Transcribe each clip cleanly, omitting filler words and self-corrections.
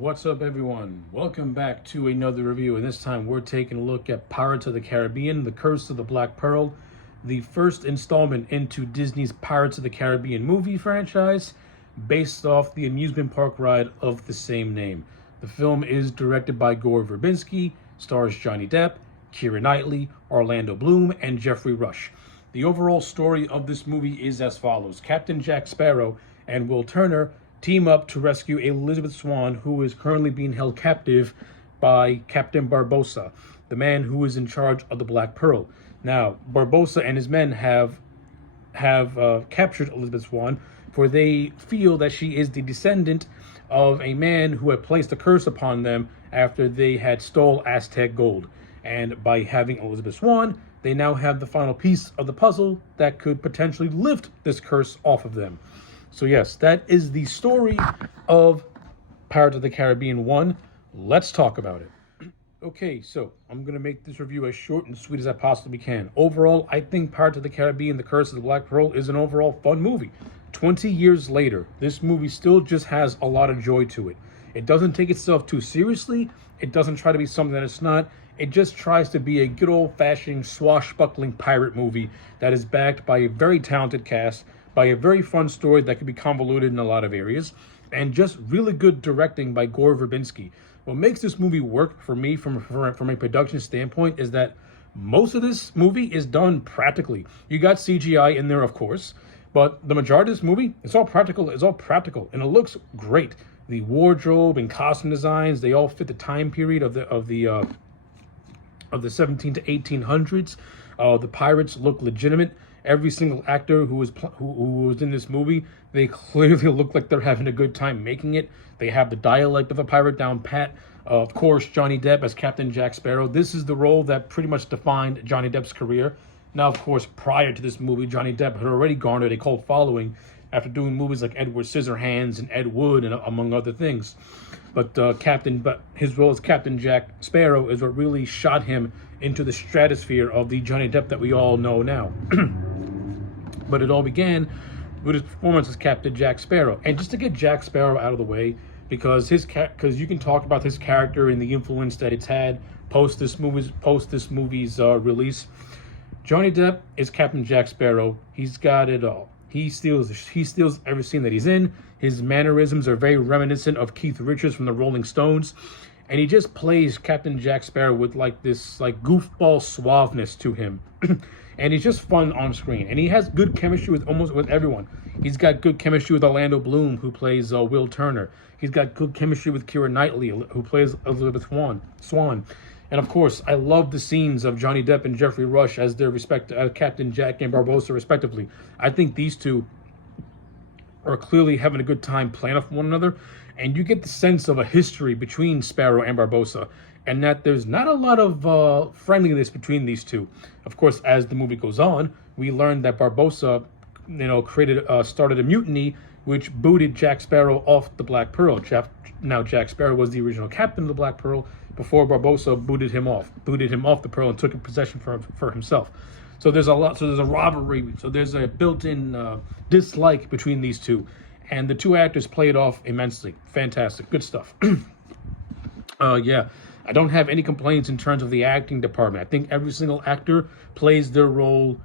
What's up, everyone? Welcome back to another review, and this time we're taking a look at Pirates of the Caribbean, The Curse of the Black Pearl, the first installment into Disney's Pirates of the Caribbean movie franchise, based off the amusement park ride of the same name. The film is directed by Gore Verbinski, stars Johnny Depp, Keira Knightley, Orlando Bloom, and Jeffrey Rush. The overall story of this movie is as follows. Captain Jack Sparrow and Will Turner team up to rescue Elizabeth Swann, who is currently being held captive by Captain Barbossa, the man who is in charge of the Black Pearl. Now, Barbossa and his men have captured Elizabeth Swann, for they feel that she is the descendant of a man who had placed a curse upon them after they had stole Aztec gold. And by having Elizabeth Swann, they now have the final piece of the puzzle that could potentially lift this curse off of them. So yes, that is the story of Pirates of the Caribbean 1. Let's talk about it. Okay, so I'm going to make this review as short and sweet as I possibly can. Overall, I think Pirates of the Caribbean, The Curse of the Black Pearl is an overall fun movie. 20 years later, this movie still just has a lot of joy to it. It doesn't take itself too seriously. It doesn't try to be something that it's not. It just tries to be a good old-fashioned swashbuckling pirate movie that is backed by a very talented cast, by a very fun story that could be convoluted in a lot of areas, and just really good directing by Gore Verbinski. What makes this movie work for me from a production standpoint is that most of this movie is done practically. You got CGI in there, of course, but the majority of this movie is all practical. And it looks great. The wardrobe and costume designs, they all fit the time period of the 17 to 1800s. The pirates look legitimate. Every single actor who was in this movie, they clearly look like they're having a good time making it. They have the dialect of a pirate down pat. Of course, Johnny Depp as Captain Jack Sparrow. This is the role that pretty much defined Johnny Depp's career. Now, of course, prior to this movie, Johnny Depp had already garnered a cult following after doing movies like Edward Scissorhands and Ed Wood, and among other things. But his role as Captain Jack Sparrow is what really shot him into the stratosphere of the Johnny Depp that we all know now. But it all began with his performance as Captain Jack Sparrow. And just to get Jack Sparrow out of the way, because you can talk about his character and the influence that it's had post this movie's release. Johnny Depp is Captain Jack Sparrow. He's got it all. He steals every scene that he's in. His mannerisms are very reminiscent of Keith Richards from the Rolling Stones. And he just plays Captain Jack Sparrow with this goofball suaveness to him. And he's just fun on screen. And he has good chemistry with everyone. He's got good chemistry with Orlando Bloom, who plays Will Turner. He's got good chemistry with Keira Knightley, who plays Elizabeth Swann. And of course, I love the scenes of Johnny Depp and Jeffrey Rush as their Captain Jack and Barbossa, respectively. I think these two are clearly having a good time playing off one another, and you get the sense of a history between Sparrow and Barbossa, and that there's not a lot of friendliness between these two. Of course, as the movie goes on, we learn that Barbossa, started a mutiny which booted Jack Sparrow off the Black Pearl. Jack Sparrow was the original captain of the Black Pearl before Barbossa booted him off the Pearl and took possession for himself. So there's a rivalry. So there's a built-in dislike between these two, and the two actors play it off immensely. Fantastic, good stuff. Yeah, I don't have any complaints in terms of the acting department. I think every single actor plays their role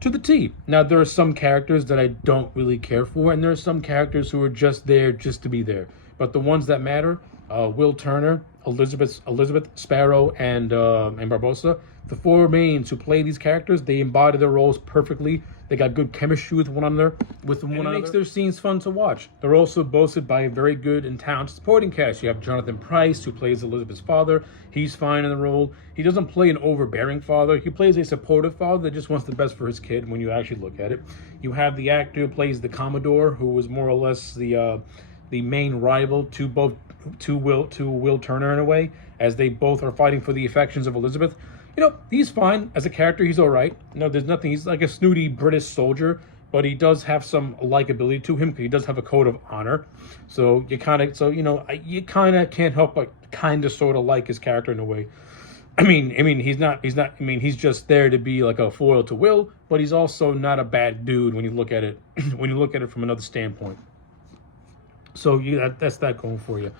to the T. Now, there are some characters that I don't really care for, and there are some characters who are just there just to be there. But the ones that matter, Will Turner, Elizabeth Sparrow, and Barbossa, the four mains who play these characters, they embody their roles perfectly. They got good chemistry with one another. And it makes their scenes fun to watch. They're also boasted by a very good and talented supporting cast. You have Jonathan Pryce, who plays Elizabeth's father. He's fine in the role. He doesn't play an overbearing father. He plays a supportive father that just wants the best for his kid when you actually look at it. You have the actor who plays the Commodore, who was more or less the main rival to Will Turner in a way, as they both are fighting for the affections of Elizabeth. He's fine as a character. He's all right. There's nothing. He's like a snooty British soldier, but he does have some likability to him because he does have a code of honor. So you kind of can't help but kind of sort of like his character in a way. He's just there to be like a foil to Will, but he's also not a bad dude when you look at it from another standpoint. So that's that going for you.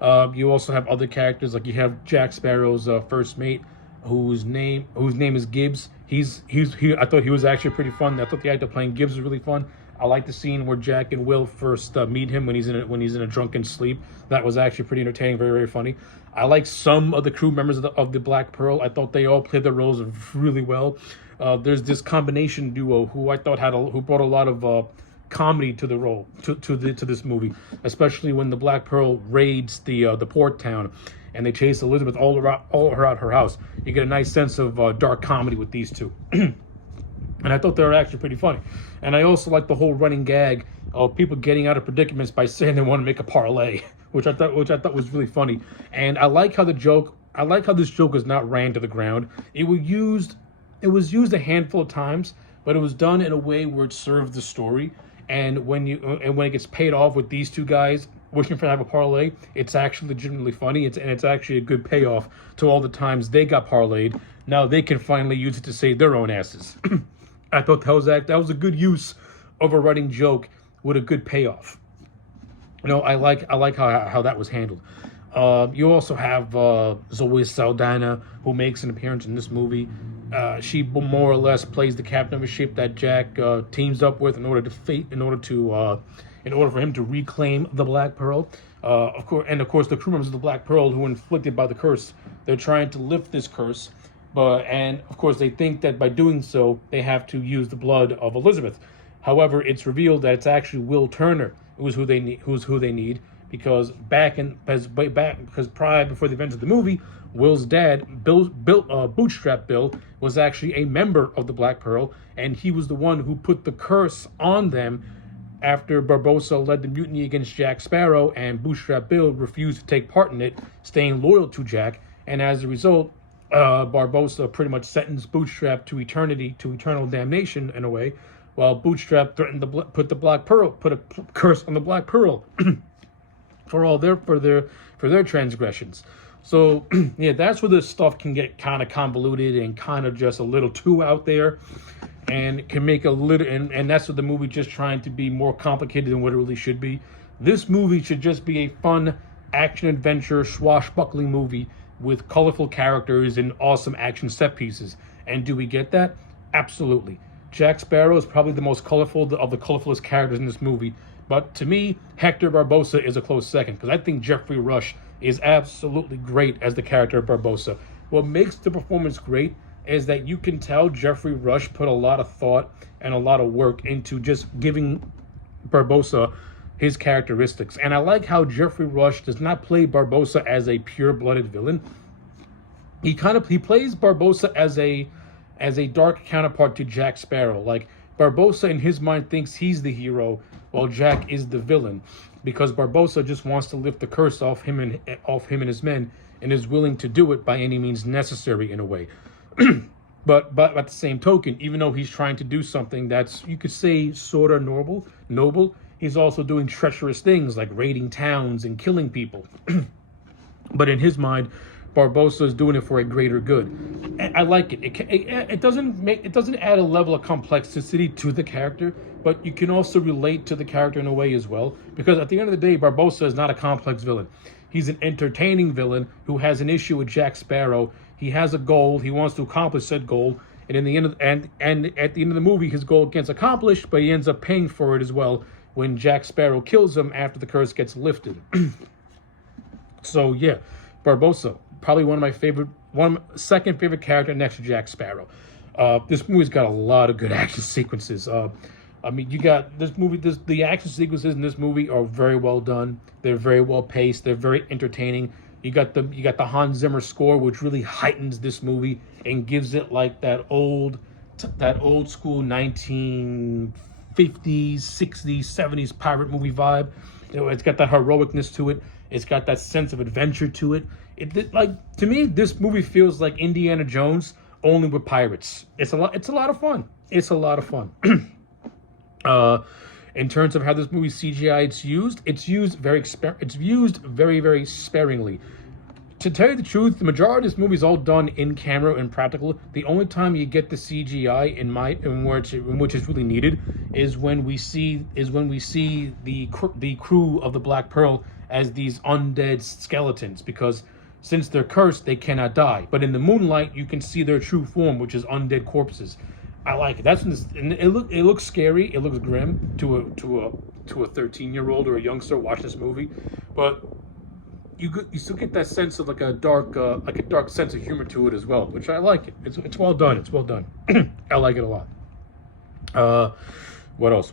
You also have other characters, like you have Jack Sparrow's first mate, whose name is Gibbs. I thought he was actually pretty fun. I thought the actor playing Gibbs was really fun. I like the scene where Jack and Will first meet him when he's in a drunken sleep. That was actually pretty entertaining, very, very funny. I like some of the crew members of the Black Pearl. I thought they all played their roles really well. There's this combination duo who I thought who brought a lot of comedy to the role to this movie, especially when the Black Pearl raids the port town and they chase Elizabeth all around her house. You get a nice sense of dark comedy with these two. And I thought they were actually pretty funny. And I also like the whole running gag of people getting out of predicaments by saying they want to make a parlay, which I thought was really funny. And I like how this joke is not ran to the ground. It was used a handful of times, but it was done in a way where it served the story. And when it gets paid off with these two guys wishing for to have a parlay, it's actually legitimately funny. It's actually a good payoff to all the times they got parlayed. Now they can finally use it to save their own asses. I thought that was a good use of a running joke with a good payoff. I like how that was handled. You also have Zoe Saldana, who makes an appearance in this movie. She more or less plays the captain of a ship that Jack teams up with in order for him to reclaim the Black Pearl. Of course, the crew members of the Black Pearl who were inflicted by the curse, they're trying to lift this curse. And of course, they think that by doing so, they have to use the blood of Elizabeth. However, it's revealed that it's actually Will Turner who's who they need, because prior before the events of the movie, Will's dad, Bootstrap Bill, was actually a member of the Black Pearl, and he was the one who put the curse on them after Barbossa led the mutiny against Jack Sparrow, and Bootstrap Bill refused to take part in it, staying loyal to Jack, and as a result, Barbossa pretty much sentenced Bootstrap to eternal damnation in a way, while Bootstrap threatened to put a curse on the Black Pearl for their transgressions. So yeah, that's where this stuff can get kind of convoluted and kind of just a little too out there, and can make a little and that's what the movie just trying to be more complicated than what it really should be. This movie should just be a fun action adventure swashbuckling movie with colorful characters and awesome action set pieces. And do we get that? Absolutely. Jack Sparrow is probably the most colorful of the colorfulest characters in this movie, but to me, Hector Barbossa is a close second, because I think Jeffrey Rush is absolutely great as the character of Barbossa. What makes the performance great is that you can tell Jeffrey Rush put a lot of thought and a lot of work into just giving Barbossa his characteristics. And I like how Jeffrey Rush does not play Barbossa as a pure-blooded villain. He plays Barbossa as a dark counterpart to Jack Sparrow. Like, Barbossa in his mind thinks he's the hero, while Jack is the villain, because Barbossa just wants to lift the curse off him and his men, and is willing to do it by any means necessary in a way. But at the same token, even though he's trying to do something that's, you could say, sort of noble, he's also doing treacherous things like raiding towns and killing people. But in his mind, Barbossa is doing it for a greater good. And I like it. It doesn't add a level of complexity to the character, but you can also relate to the character in a way as well. Because at the end of the day, Barbossa is not a complex villain. He's an entertaining villain who has an issue with Jack Sparrow. He has a goal. He wants to accomplish said goal. And at the end of the movie, his goal gets accomplished, but he ends up paying for it as well when Jack Sparrow kills him after the curse gets lifted. So yeah, Barbossa, probably second favorite character next to Jack Sparrow. This movie's got a lot of good action sequences. You got the action sequences in this movie are very well done. They're very well paced. They're very entertaining. You got the Hans Zimmer score, which really heightens this movie and gives it like that old school 1950s, 60s, 70s pirate movie vibe. It's got that heroicness to it. It's got that sense of adventure to it. To me, this movie feels like Indiana Jones, only with pirates. It's a lot of fun. It's a lot of fun. In terms of how this movie CGI it's used very, very sparingly. To tell you the truth, the majority of this movie is all done in camera and practical. The only time you get the CGI in which is really needed is when we see the crew of the Black Pearl as these undead skeletons, because since they're cursed, they cannot die. But in the moonlight, you can see their true form, which is undead corpses. I like it. That's when and it looks scary. It looks grim to a 13-year-old or a youngster watching this movie, but you still get that sense of like a dark sense of humor to it as well, which I like it. It's well done. It's well done. I like it a lot. What else?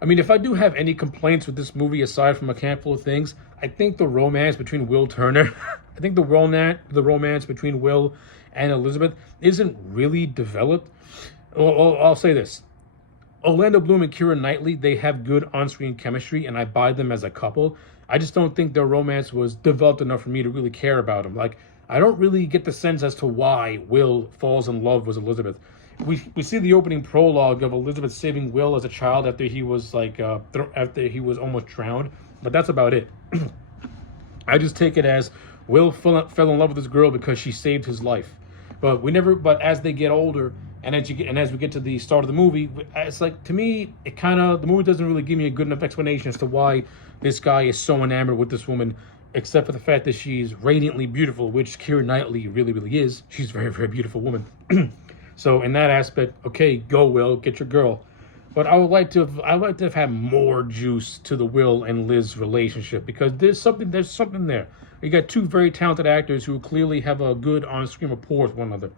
I mean, if I do have any complaints with this movie aside from a handful of things, I think the romance between Will Turner, I think the romance between Will and Elizabeth isn't really developed. I'll say this. Orlando Bloom and Keira Knightley, they have good on-screen chemistry, and I buy them as a couple. I just don't think their romance was developed enough for me to really care about them. Like, I don't really get the sense as to why Will falls in love with Elizabeth. We see the opening prologue of Elizabeth saving Will as a child after he was after he was almost drowned, but that's about it. I just take it as Will fell in love with this girl because she saved his life. But as they get older, and as we get to the start of the movie, it's like, to me, the movie doesn't really give me a good enough explanation as to why this guy is so enamored with this woman, except for the fact that she's radiantly beautiful, which Keira Knightley really, really is. She's a very, very beautiful woman. So in that aspect, okay, go Will, get your girl. But I'd like to have had more juice to the Will and Liz relationship, because there's something there. You got two very talented actors who clearly have a good on-screen rapport with one another.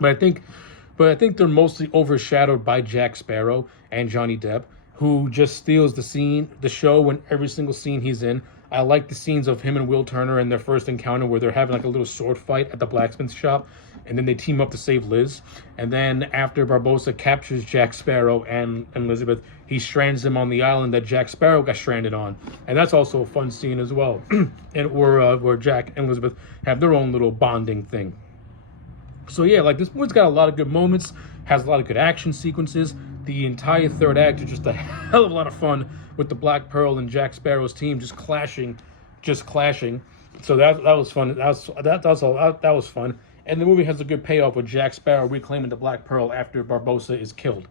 But I think they're mostly overshadowed by Jack Sparrow and Johnny Depp, who just steals the show in every single scene he's in. I like the scenes of him and Will Turner in their first encounter where they're having like a little sword fight at the blacksmith shop, and then they team up to save Liz. And then after Barbossa captures Jack Sparrow and Elizabeth, he strands them on the island that Jack Sparrow got stranded on. And that's also a fun scene as well, and where Jack and Elizabeth have their own little bonding thing. So yeah, like, this movie's got a lot of good moments, has a lot of good action sequences. The entire third act is just a hell of a lot of fun with the Black Pearl and Jack Sparrow's team just clashing. So that was fun. That was fun. And the movie has a good payoff with Jack Sparrow reclaiming the Black Pearl after Barbossa is killed.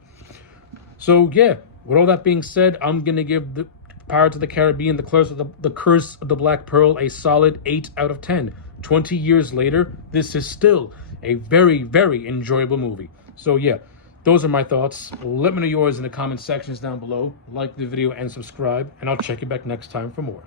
So yeah, with all that being said, I'm gonna give the Pirates of the Caribbean: The Curse of the Black Pearl a solid 8 out of 10. 20 years later, this is still a very, very enjoyable movie. So yeah, those are my thoughts. Let me know yours in the comment sections down below. Like the video and subscribe, and I'll check you back next time for more.